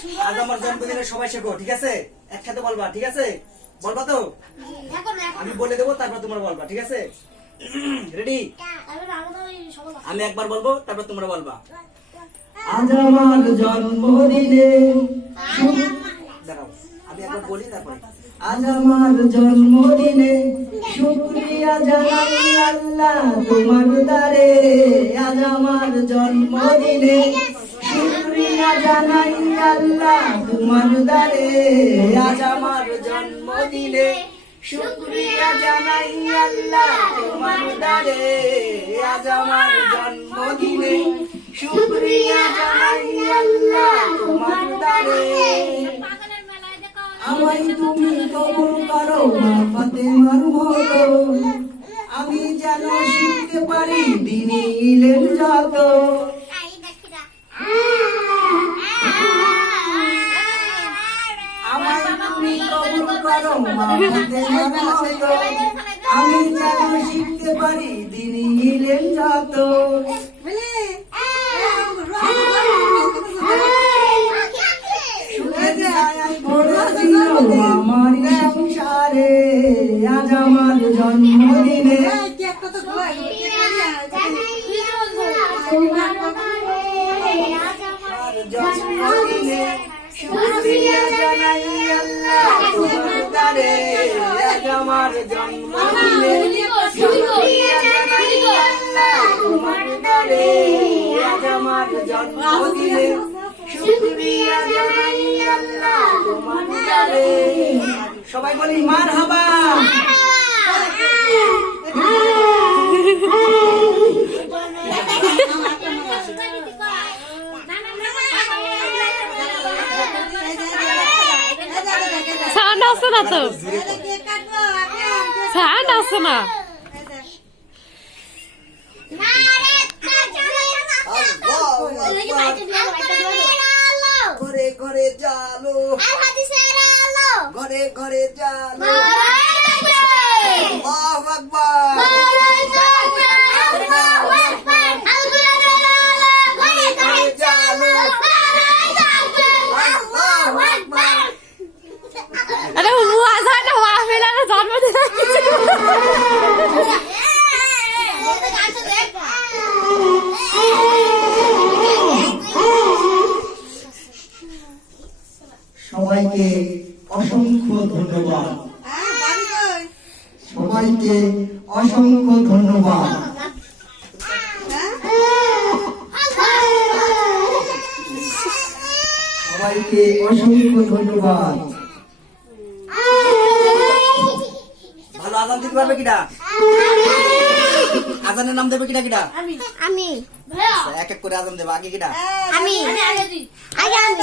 তাহলে সবাই শেখো ঠিক আছে? একসাথে বলবা ঠিক আছে? বলবা তো? আমি বলে দেবো তারপর তোমরা বলবা ঠিক আছে? রেডি? আমি একবার বলব তারপর তোমরা বলবা। আজ আমার জন্মদিনে দাঁড়াও আমি একবার বলি তারপরে। আজ আমার জন্মদিনে শুক্রিয়া জানাই আল্লাহ তোমার দারে আজ আমার জন্মদিনে জানাই আল্লাহ তোমার দারে আজ আমার জন্মদিনে শুক্রিয়া জানাই আল্লাহ তোমার দারে আজ আমার জন্মদিনে শুক্রিয়া জানাই আল্লাহ তোমার দারে আমায় তুমি কবুল করো মা ফাতেমার মতো আমি যেন শিখতে পারি, দিনে ইলেন যত আমায় তুমি মা মতো আমি যেন শিখতে পারি দিনে ইলেন যত। আমার সংসারে। আজ আমার জন্মদিনে। জন্মদিনে শুক্রিয়া জানাই আল্লাহ তোমার দ্বারে আজ আমার জন্মদিনে শুক্রিয়া জানাই আল্লাহ তোমার দ্বারে আজ আমার জন্মদিনে শুক্রিয়া জানাই আল্লাহ তোমার দ্বারে সবাই বলি মার হাবা সাউন্ড আসছে না তো? সাউন্ড আসছে না? ঘরে ঘরে জালো। ঘরে ঘরে জালো। জন্মদিন সবাইকে অসংখ্য ধন্যবাদ। সবাইকে অসংখ্য ধন্যবাদ। সবাইকে অসংখ্য ধন্যবাদ। আজান দিতে পারবে কিটা আজানের নাম দেবে কিটা কিটা আমি। এক এক করে আজান দেবে। আগে কিটা আমি। আগে আমি।